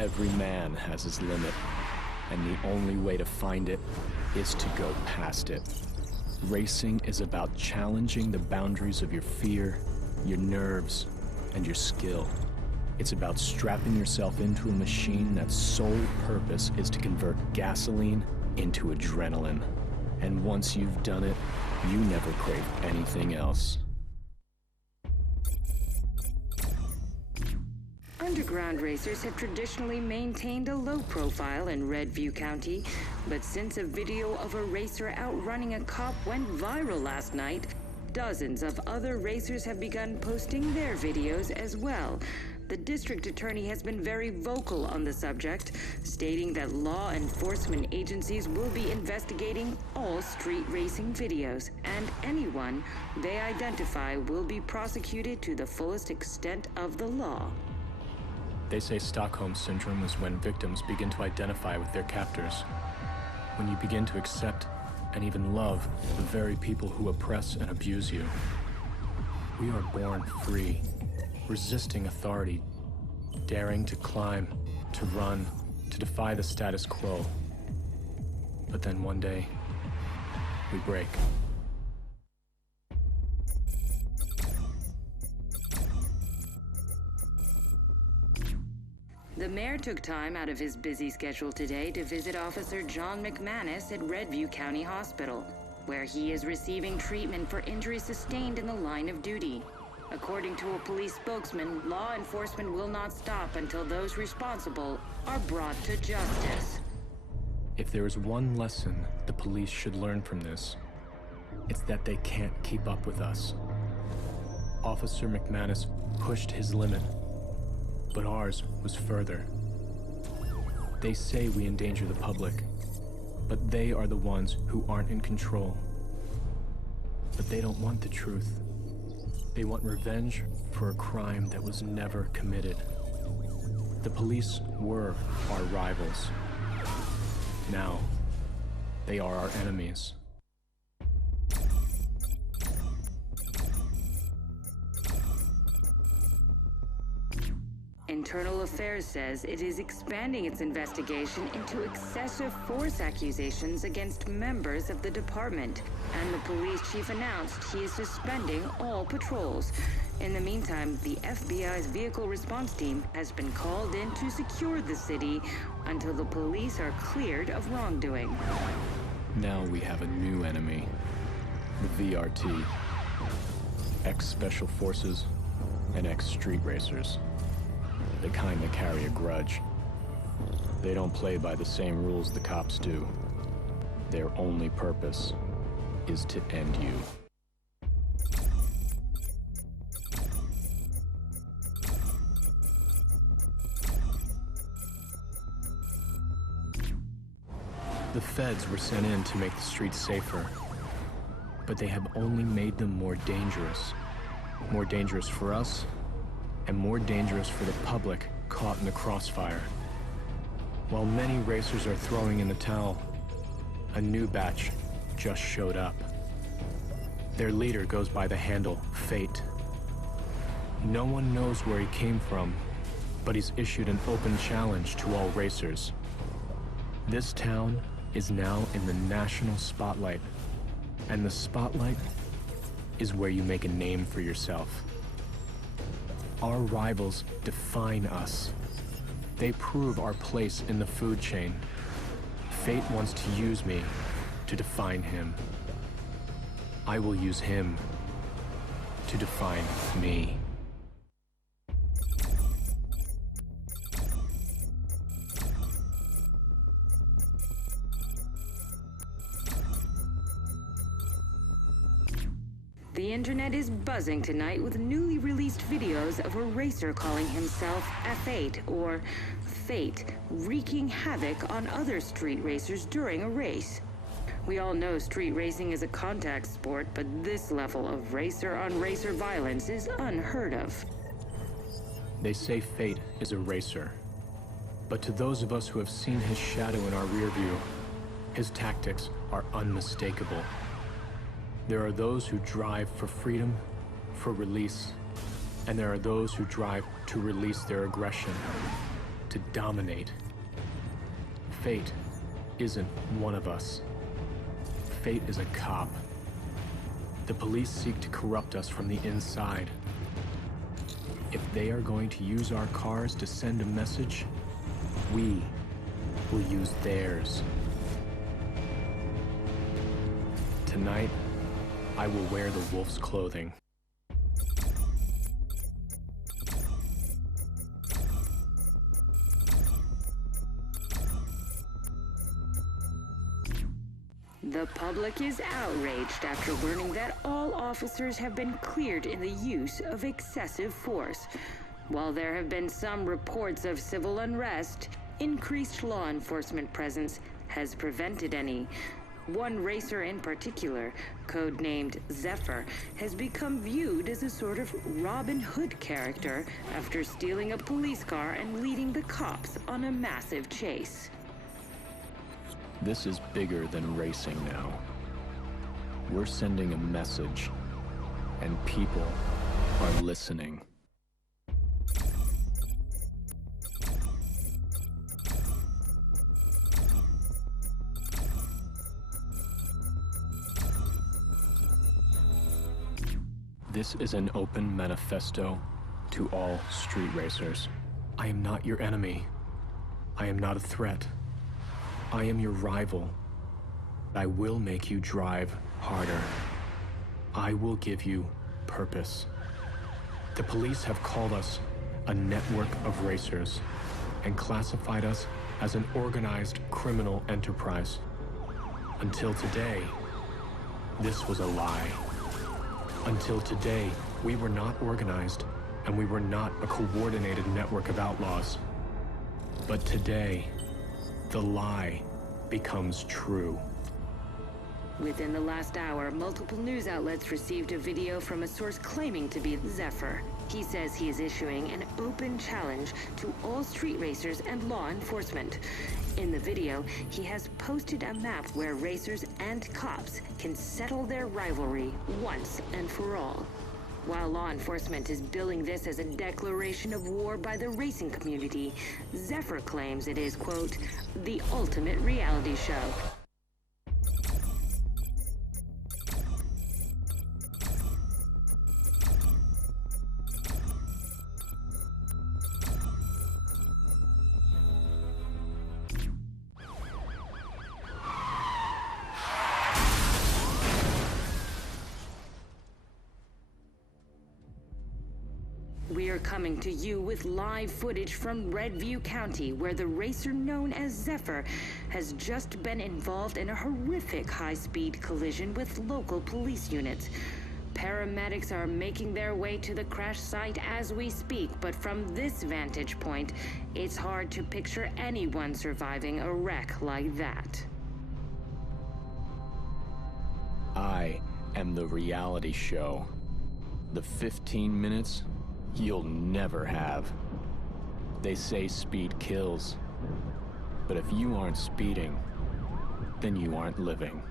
Every man has his limit, and the only way to find it is to go past it. Racing is about challenging the boundaries of your fear, your nerves, and your skill. It's about strapping yourself into a machine that's sole purpose is to convert gasoline into adrenaline. And once you've done it, you never crave anything else. Underground racers have traditionally maintained a low profile in Redview County, but since a video of a racer outrunning a cop went viral last night, dozens of other racers have begun posting their videos as well. The district attorney has been very vocal on the subject, stating that law enforcement agencies will be investigating all street racing videos, and anyone they identify will be prosecuted to the fullest extent of the law. They say Stockholm Syndrome is when victims begin to identify with their captors. When you begin to accept and even love the very people who oppress and abuse you. We are born free, resisting authority, daring to climb, to run, to defy the status quo. But then one day, we break. The mayor took time out of his busy schedule today to visit Officer John McManus at Redview County Hospital, where he is receiving treatment for injuries sustained in the line of duty. According to a police spokesman, law enforcement will not stop until those responsible are brought to justice. If there is one lesson the police should learn from this, it's that they can't keep up with us. Officer McManus pushed his limit, but ours was further. They say we endanger the public, but they are the ones who aren't in control. But they don't want the truth. They want revenge for a crime that was never committed. The police were our rivals. Now, they are our enemies. Internal Affairs says it is expanding its investigation into excessive force accusations against members of the department, and the police chief announced he is suspending all patrols. In the meantime, the FBI's vehicle response team has been called in to secure the city until the police are cleared of wrongdoing. Now we have a new enemy, the VRT, ex-Special Forces and ex-Street Racers. The kind that carry a grudge. They don't play by the same rules the cops do. Their only purpose is to end you. The feds were sent in to make the streets safer, but they have only made them more dangerous. More dangerous for us, and more dangerous for the public caught in the crossfire. While many racers are throwing in the towel, a new batch just showed up. Their leader goes by the handle Fate. No one knows where he came from, but he's issued an open challenge to all racers. This town is now in the national spotlight, and the spotlight is where you make a name for yourself. Our rivals define us. They prove our place in the food chain. Fate wants to use me to define him. I will use him to define me. The internet is buzzing tonight with newly released videos of a racer calling himself F8, or Fate, wreaking havoc on other street racers during a race. We all know street racing is a contact sport, but this level of racer-on-racer violence is unheard of. They say Fate is a racer, but to those of us who have seen his shadow in our rear view, his tactics are unmistakable. There are those who drive for freedom, for release, and there are those who drive to release their aggression. to dominate. Fate isn't one of us. Fate is a cop. The police seek to corrupt us from the inside. If they are going to use our cars to send a message, we will use theirs. Tonight, I will wear the wolf's clothing. The public is outraged after learning that all officers have been cleared in the use of excessive force. While there have been some reports of civil unrest, increased law enforcement presence has prevented any. One racer in particular, codenamed Zephyr, has become viewed as a sort of Robin Hood character after stealing a police car and leading the cops on a massive chase. This is bigger than racing now. We're sending a message, and people are listening. This is an open manifesto to all street racers. I am not your enemy. I am not a threat. I am your rival. I will make you drive harder. I will give you purpose. The police have called us a network of racers and classified us as an organized criminal enterprise. Until today, this was a lie. Until today, we were not organized and we were not a coordinated network of outlaws. But today, the lie becomes true. Within the last hour, multiple news outlets received a video from a source claiming to be Zephyr. He says he is issuing an open challenge to all street racers and law enforcement. In the video, he has posted a map where racers and cops can settle their rivalry once and for all. While law enforcement is billing this as a declaration of war by the racing community, Zephyr claims it is, quote, the ultimate reality show. We are coming to you with live footage from Redview County, where the racer known as Zephyr has just been involved in a horrific high-speed collision with local police units. Paramedics are making their way to the crash site as we speak, but from this vantage point, it's hard to picture anyone surviving a wreck like that. I am the reality show. The 15 minutes you'll never have. They say speed kills, but if you aren't speeding, then you aren't living.